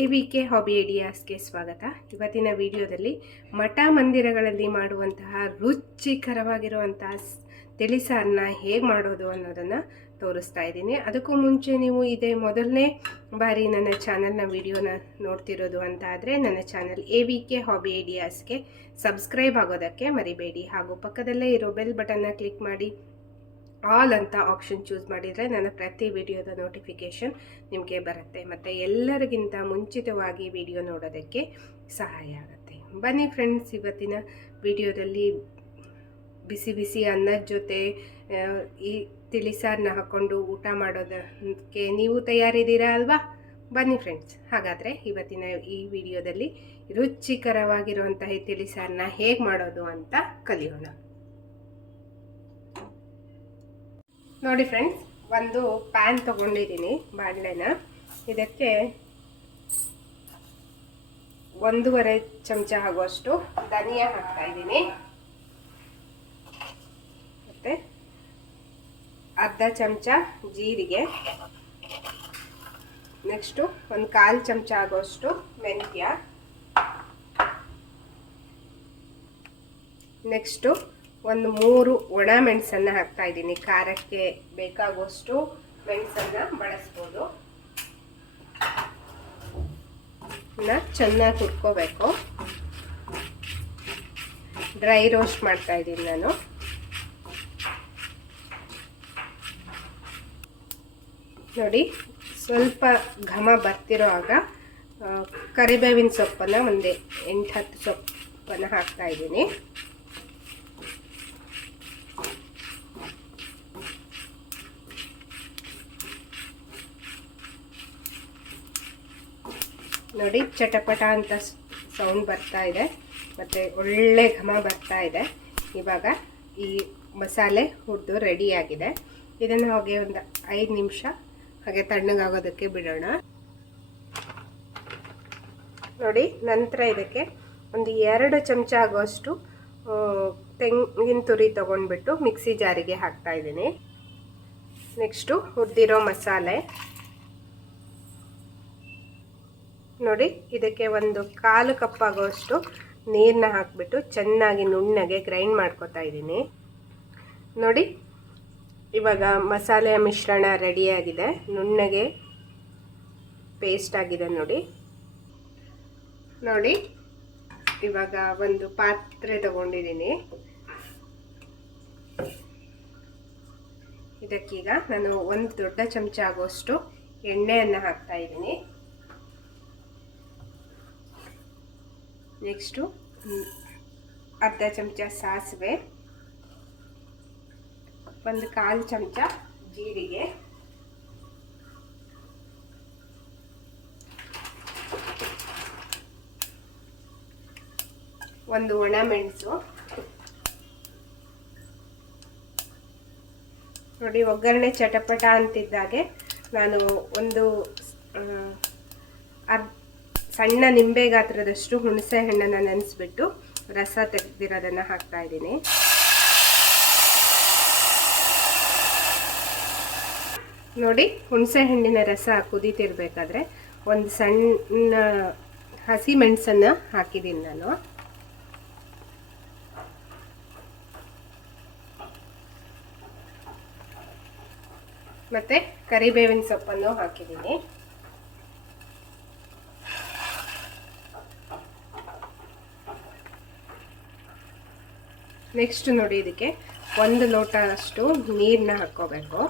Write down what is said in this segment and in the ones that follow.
A V K hobby ಐಡಿಯಾಸ್ಗೆ ಸ್ವಾಗತ. ಇವತ್ತಿನ ವಿಡಿಯೋದಲ್ಲಿ ಮಠ ಮಂದಿರಗಳಲ್ಲಿ ಮಾಡುವಂತಹ ರುಚಿಕರವಾಗಿರುವಂತಹ ತಿಳಿಸಾರನ್ನ ಹೇಗೆ ಮಾಡೋದು ಅನ್ನೋದನ್ನು ತೋರಿಸ್ತಾ ಇದ್ದೀನಿ. ಅದಕ್ಕೂ ಮುಂಚೆ ನೀವು ಇದೇ ಮೊದಲನೇ ಬಾರಿ ನನ್ನ ಚಾನಲ್ನ ವಿಡಿಯೋನ ನೋಡ್ತಿರೋದು ಅಂತ ಆದರೆ ನನ್ನ channel A V K hobby ಐಡಿಯಾಸ್ಗೆ subscribe ಆಗೋದಕ್ಕೆ ಮರಿಬೇಡಿ. ಹಾಗೂ ಪಕ್ಕದಲ್ಲೇ ಇರೋ ಬೆಲ್ ಬಟನ್ನ ಕ್ಲಿಕ್ ಮಾಡಿ ಆಲ್ ಅಂತ ಆಪ್ಷನ್ ಚೂಸ್ ಮಾಡಿದರೆ ನನ್ನ ಪ್ರತಿ ವಿಡಿಯೋದ ನೋಟಿಫಿಕೇಷನ್ ನಿಮಗೆ ಬರುತ್ತೆ. ಮತ್ತು ಎಲ್ಲರಿಗಿಂತ ಮುಂಚಿತವಾಗಿ ವಿಡಿಯೋ ನೋಡೋದಕ್ಕೆ ಸಹಾಯ ಆಗುತ್ತೆ. ಬನ್ನಿ ಫ್ರೆಂಡ್ಸ್ ಇವತ್ತಿನ ವಿಡಿಯೋದಲ್ಲಿ ಬಿಸಿ ಬಿಸಿ ಅನ್ನದ ಜೊತೆ ಈ ತಿಳಿಸಾರನ್ನ ಹಾಕ್ಕೊಂಡು ಊಟ ಮಾಡೋದಕ್ಕೆ ನೀವು ತಯಾರಿದ್ದೀರಾ ಅಲ್ವಾ? ಬನ್ನಿ ಫ್ರೆಂಡ್ಸ್ ಹಾಗಾದರೆ ಇವತ್ತಿನ ಈ ವಿಡಿಯೋದಲ್ಲಿ ರುಚಿಕರವಾಗಿರುವಂತಹ ತಿಳಿಸಾರನ್ನ ಹೇಗೆ ಮಾಡೋದು ಅಂತ ಕಲಿಯೋಣ. ನೋಡಿ ಫ್ರೆಂಡ್ಸ್ ಒಂದು ಪ್ಯಾನ್ ತಗೊಂಡಿದ್ದೀನಿ ಬಾಣಲೆನ. ಇದಕ್ಕೆ ಒಂದೂವರೆ ಚಮಚ ಆಗುವಷ್ಟು ಧನಿಯಾ ಹಾಕ್ತಾ ಇದ್ದೀನಿ. ಮತ್ತೆ ಅರ್ಧ ಚಮಚ ಜೀರಿಗೆ. ನೆಕ್ಸ್ಟು ಒಂದು ಕಾಲು ಚಮಚ ಆಗುವಷ್ಟು ಮೆಂತ್ಯ. ನೆಕ್ಸ್ಟು ಒಂದು ಮೂರು ಒಣ ಮೆಣಸನ್ನು ಹಾಕ್ತಾ ಇದ್ದೀನಿ. ಖಾರಕ್ಕೆ ಬೇಕಾಗುವಷ್ಟು ಮೆಣಸನ್ನು ಬಳಸ್ಬೋದು. ಚೆನ್ನಾಗಿ ಹುರ್ಕೋಬೇಕು. ಡ್ರೈ ರೋಸ್ಟ್ ಮಾಡ್ತಾ ಇದ್ದೀನಿ ನಾನು. ನೋಡಿ, ಸ್ವಲ್ಪ ಘಮ ಬರ್ತಿರೋವಾಗ ಕರಿಬೇವಿನ ಸೊಪ್ಪನ್ನು ಒಂದು ಎಂಟು ಹತ್ತು ಸೊಪ್ಪನ್ನು ಹಾಕ್ತಾ ಇದ್ದೀನಿ. ನೋಡಿ, ಚಟಪಟ ಅಂತ ಸೌಂಡ್ ಬರ್ತಾ ಇದೆ. ಮತ್ತು ಒಳ್ಳೆ ಘಮ ಬರ್ತಾ ಇದೆ. ಇವಾಗ ಈ ಮಸಾಲೆ ಹುರಿದು ರೆಡಿಯಾಗಿದೆ ಇದನ್ನು ಹಾಗೆ ಒಂದು ಐದು ನಿಮಿಷ ಹಾಗೆ ತಣ್ಣಗಾಗೋದಕ್ಕೆ ಬಿಡೋಣ. ನೋಡಿ, ನಂತರ ಇದಕ್ಕೆ ಒಂದು ಎರಡು ಚಮಚ ಆಗೋಷ್ಟು ತೆಂಗಿನ ತುರಿ ತೊಗೊಂಡ್ಬಿಟ್ಟು ಮಿಕ್ಸಿ ಜಾರಿಗೆ ಹಾಕ್ತಾ ಇದ್ದೀನಿ. ನೆಕ್ಸ್ಟು ಹುರಿದಿರೋ ಮಸಾಲೆ. ನೋಡಿ, ಇದಕ್ಕೆ ಒಂದು ಕಾಲು ಕಪ್ಪಾಗೋಷ್ಟು ನೀರನ್ನ ಹಾಕಿಬಿಟ್ಟು ಚೆನ್ನಾಗಿ ನುಣ್ಣಗೆ ಗ್ರೈಂಡ್ ಮಾಡ್ಕೊತಾ ಇದ್ದೀನಿ. ನೋಡಿ, ಇವಾಗ ಮಸಾಲೆಯ ಮಿಶ್ರಣ ರೆಡಿಯಾಗಿದೆ ನುಣ್ಣಗೆ ಪೇಸ್ಟ್ ಆಗಿದೆ ನೋಡಿ. ನೋಡಿ, ಇವಾಗ ಒಂದು ಪಾತ್ರೆ ತಗೊಂಡಿದ್ದೀನಿ. ಇದಕ್ಕೀಗ ನಾನು ಒಂದು ದೊಡ್ಡ ಚಮಚ ಆಗೋಷ್ಟು ಎಣ್ಣೆಯನ್ನು ಹಾಕ್ತಾ ಇದ್ದೀನಿ. ನೆಕ್ಸ್ಟು ಅರ್ಧ ಚಮಚ ಸಾಸಿವೆ, ಒಂದು ಕಾಲು ಚಮಚ ಜೀರಿಗೆ, ಒಂದು ಒಣ ಮೆಣಸು. ನೋಡಿ, ಒಗ್ಗರಣೆ ಚಟಪಟ ಅಂತಿದ್ದಾಗೆ ನಾನು ಒಂದು ಅರ್ಧ ಸಣ್ಣ ನಿಂಬೆ ಗಾತ್ರದಷ್ಟು ಹುಣಸೆ ಹಣ್ಣನ್ನು ನೆನೆಸ್ಬಿಟ್ಟು ರಸ ತೆಗೆದಿರೋದನ್ನು ಹಾಕ್ತಾ ಇದ್ದೀನಿ. ನೋಡಿ, ಹುಣಸೆ ಹಣ್ಣಿನ ರಸ ಕುದೀತಿರ್ಬೇಕಾದ್ರೆ ಒಂದು ಸಣ್ಣ ಹಸಿ ಮೆಣಸನ್ನ ಹಾಕಿದ್ದೀನಿ ನಾನು. ಮತ್ತೆ ಕರಿಬೇವಿನ ಸೊಪ್ಪನ್ನು ಹಾಕಿದ್ದೀನಿ. ನೆಕ್ಸ್ಟ್ ನೋಡಿ ಇದಕ್ಕೆ ಒಂದು ಲೋಟ ಅಷ್ಟು ನೀರನ್ನ ಹಾಕ್ಕೋಬೇಕು.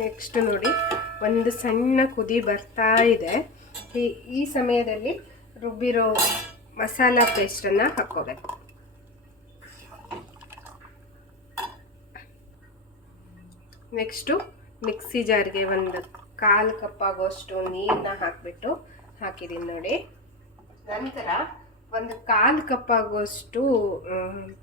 ನೆಕ್ಸ್ಟ್ ನೋಡಿ ಒಂದು ಸಣ್ಣ ಕುದಿ ಬರ್ತಾ ಇದೆ. ಈ ಈ ಸಮಯದಲ್ಲಿ ರುಬ್ಬಿರೋ ಮಸಾಲ ಪೇಸ್ಟನ್ನು ಹಾಕ್ಕೋಬೇಕು. ನೆಕ್ಸ್ಟು ಮಿಕ್ಸಿ ಜಾರಿಗೆ ಒಂದು ಕಾಲು ಕಪ್ ಆಗುವಷ್ಟು ನೀರನ್ನ ಹಾಕಿಬಿಟ್ಟು ಹಾಕಿದ್ದೀನಿ ನೋಡಿ. ನಂತರ ಒಂದು ಕಾಲು ಕಪ್ ತೊಗರಿ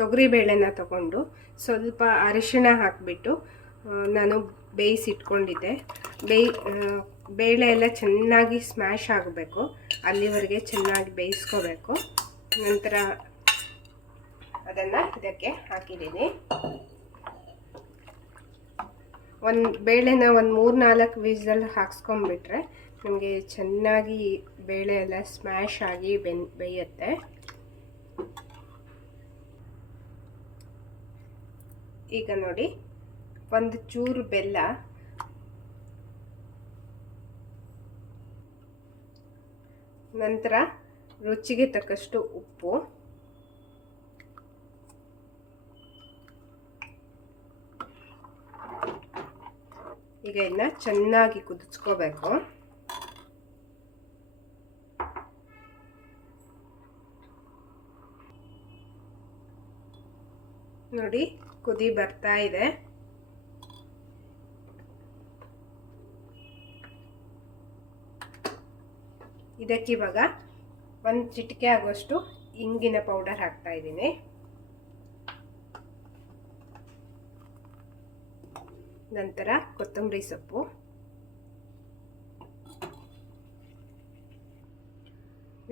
ತೊಗರಿಬೇಳೆನ ತಗೊಂಡು ಸ್ವಲ್ಪ ಅರಿಶಿಣ ಹಾಕಿಬಿಟ್ಟು ನಾನು ಬೇಯಿಸಿಟ್ಕೊಂಡಿದ್ದೆ. ಬೇಯ್ ಬೇಳೆ ಎಲ್ಲ ಚೆನ್ನಾಗಿ ಸ್ಮ್ಯಾಶ್ ಆಗಬೇಕು. ಅಲ್ಲಿವರೆಗೆ ಚೆನ್ನಾಗಿ ಬೇಯಿಸ್ಕೋಬೇಕು. ನಂತರ ಅದನ್ನು ಇದಕ್ಕೆ ಹಾಕಿದ್ದೀನಿ ಒಂದು ಬೇಳೆನ ಒಂದು ಮೂರು ನಾಲ್ಕು ವೀಸಲ್ ಹಾಕ್ಸ್ಕೊಂಬಿಟ್ರೆ ನಮಗೆ ಚೆನ್ನಾಗಿ ಬೇಳೆ ಎಲ್ಲ ಸ್ಮ್ಯಾಶ್ ಆಗಿ ಬೆನ್, ಬೇಯುತ್ತೆ. ಈಗ ನೋಡಿ, ಒಂದು ಚೂರು ಬೆಲ್ಲ. ನಂತರ ರುಚಿಗೆ ತಕ್ಕಷ್ಟು ಉಪ್ಪು. ಈಗ ಇದನ್ನ ಚೆನ್ನಾಗಿ ಕುದಿಸ್ಕೋಬೇಕು. ನೋಡಿ, ಕುದಿ ಬರ್ತಾ ಇದೆ. ಇದಕ್ಕಿವಾಗ ಒಂದು ಚಿಟಿಕೆ ಆಗುವಷ್ಟು ಇಂಗಿನ ಪೌಡರ್ ಹಾಕ್ತಾ ಇದ್ದೀನಿ. ನಂತರ ಕೊತ್ತಂಬರಿ ಸೊಪ್ಪು.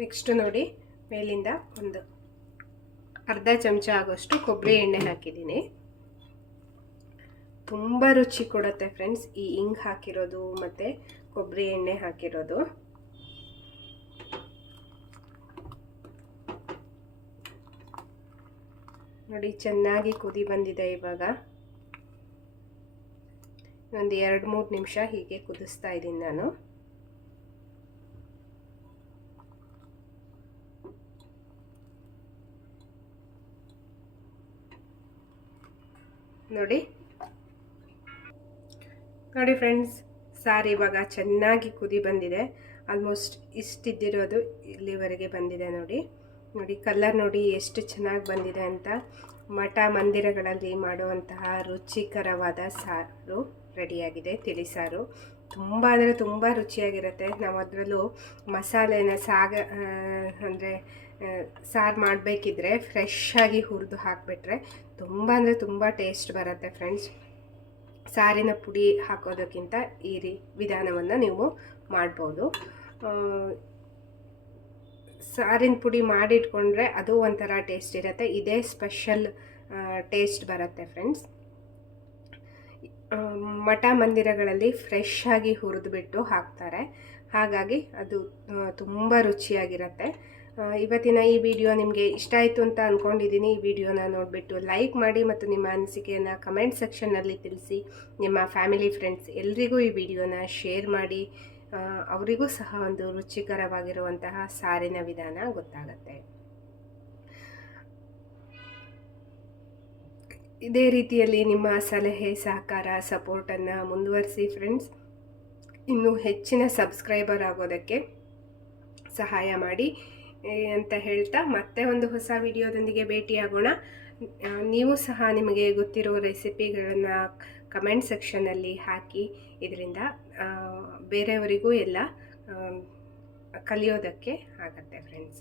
ನೆಕ್ಸ್ಟ್ ನೋಡಿ, ಮೇಲಿಂದ ಒಂದು ಅರ್ಧ ಚಮಚ ಆಗೋಷ್ಟು ಕೊಬ್ಬರಿ ಎಣ್ಣೆ ಹಾಕಿದ್ದೀನಿ. ತುಂಬ ರುಚಿ ಕೊಡುತ್ತೆ ಫ್ರೆಂಡ್ಸ್ ಈ ಇಂಗ್ ಹಾಕಿರೋದು ಮತ್ತು ಕೊಬ್ಬರಿ ಎಣ್ಣೆ ಹಾಕಿರೋದು. ನೋಡಿ, ಚೆನ್ನಾಗಿ ಕುದಿ ಬಂದಿದೆ ಇವಾಗ. ಒಂದು ಎರಡು ಮೂರು ನಿಮಿಷ ಹೀಗೆ ಕುದಿಸ್ತಾ ಇದ್ದೀನಿ ನಾನು. ನೋಡಿ. ನೋಡಿ ಫ್ರೆಂಡ್ಸ್, ಸಾರು ಇವಾಗ ಚೆನ್ನಾಗಿ ಕುದಿ ಬಂದಿದೆ. ಆಲ್ಮೋಸ್ಟ್ ಇಷ್ಟಿದ್ದಿರೋದು ಇಲ್ಲಿವರೆಗೆ ಬಂದಿದೆ ನೋಡಿ. ನೋಡಿ ಕಲರ್ ನೋಡಿ ಎಷ್ಟು ಚೆನ್ನಾಗಿ ಬಂದಿದೆ ಅಂತ. ಮಠ ಮಂದಿರಗಳಲ್ಲಿ ಮಾಡುವಂತಹ ರುಚಿಕರವಾದ ಸಾರು. ರೆಡಿಯಾಗಿದೆ ತಿಳಿಸಾರು ತುಂಬ ಅಂದರೆ ತುಂಬ ರುಚಿಯಾಗಿರುತ್ತೆ. ನಾವು ಅದರಲ್ಲೂ ಮಸಾಲೆನ ಸಾಗ ಅಂದರೆ ಸಾರು ಮಾಡಬೇಕಿದ್ರೆ ಫ್ರೆಶ್ ಆಗಿ ಹುರಿದು ಹಾಕಿಬಿಟ್ರೆ ತುಂಬ ಅಂದರೆ ತುಂಬ ಟೇಸ್ಟ್ ಬರುತ್ತೆ ಫ್ರೆಂಡ್ಸ್ ಸಾರಿನ ಪುಡಿ ಹಾಕೋದಕ್ಕಿಂತ ಈ ರೀ, ವಿಧಾನವನ್ನು ನೀವು ಮಾಡ್ಬೋದು. ಸಾರಿನ ಪುಡಿ ಮಾಡಿಟ್ಕೊಂಡ್ರೆ ಅದು ಒಂಥರ ಟೇಸ್ಟ್ ಇರುತ್ತೆ. ಇದೇ ಸ್ಪೆಷಲ್ ಟೇಸ್ಟ್ ಬರುತ್ತೆ ಫ್ರೆಂಡ್ಸ್ ಮಠ ಮಂದಿರಗಳಲ್ಲಿ ಫ್ರೆಶ್ ಆಗಿ ಹುರಿದುಬಿಟ್ಟು ಹಾಕ್ತಾರೆ. ಹಾಗಾಗಿ ಅದು ತುಂಬ ರುಚಿಯಾಗಿರುತ್ತೆ. ಇವತ್ತಿನ ಈ ವಿಡಿಯೋ ನಿಮಗೆ ಇಷ್ಟ ಆಯಿತು ಅಂತ ಅಂದ್ಕೊಂಡಿದ್ದೀನಿ ಈ ವಿಡಿಯೋನ ನೋಡಿಬಿಟ್ಟು ಲೈಕ್ ಮಾಡಿ ಮತ್ತು ನಿಮ್ಮ ಅನಿಸಿಕೆಯನ್ನು ಕಮೆಂಟ್ ಸೆಕ್ಷನ್ನಲ್ಲಿ ತಿಳಿಸಿ. ನಿಮ್ಮ ಫ್ಯಾಮಿಲಿ ಫ್ರೆಂಡ್ಸ್ ಎಲ್ರಿಗೂ ಈ ವಿಡಿಯೋನ ಶೇರ್ ಮಾಡಿ. ಅವರಿಗೂ ಸಹ ಒಂದು ರುಚಿಕರವಾಗಿರುವಂತಹ ಸಾರಿನ ವಿಧಾನ ಗೊತ್ತಾಗತ್ತೆ. ಇದೇ ರೀತಿಯಲ್ಲಿ ನಿಮ್ಮ ಸಲಹೆ, ಸಹಕಾರ ಸಪೋರ್ಟನ್ನು ಮುಂದುವರಿಸಿ ಫ್ರೆಂಡ್ಸ್ ಇನ್ನೂ ಹೆಚ್ಚಿನ ಸಬ್ಸ್ಕ್ರೈಬರ್ ಆಗೋದಕ್ಕೆ ಸಹಾಯ ಮಾಡಿ ಅಂತ ಹೇಳ್ತಾ ಮತ್ತೆ ಒಂದು ಹೊಸ ವಿಡಿಯೋದೊಂದಿಗೆ ಭೇಟಿಯಾಗೋಣ. ನೀವು ಸಹ ನಿಮಗೆ ಗೊತ್ತಿರೋ ರೆಸಿಪಿಗಳನ್ನು ಕಮೆಂಟ್ ಸೆಕ್ಷನಲ್ಲಿ ಹಾಕಿ, ಇದರಿಂದ ಬೇರೆಯವರಿಗೂ ಎಲ್ಲ ಕಲಿಯೋದಕ್ಕೆ ಆಗತ್ತೆ ಫ್ರೆಂಡ್ಸ್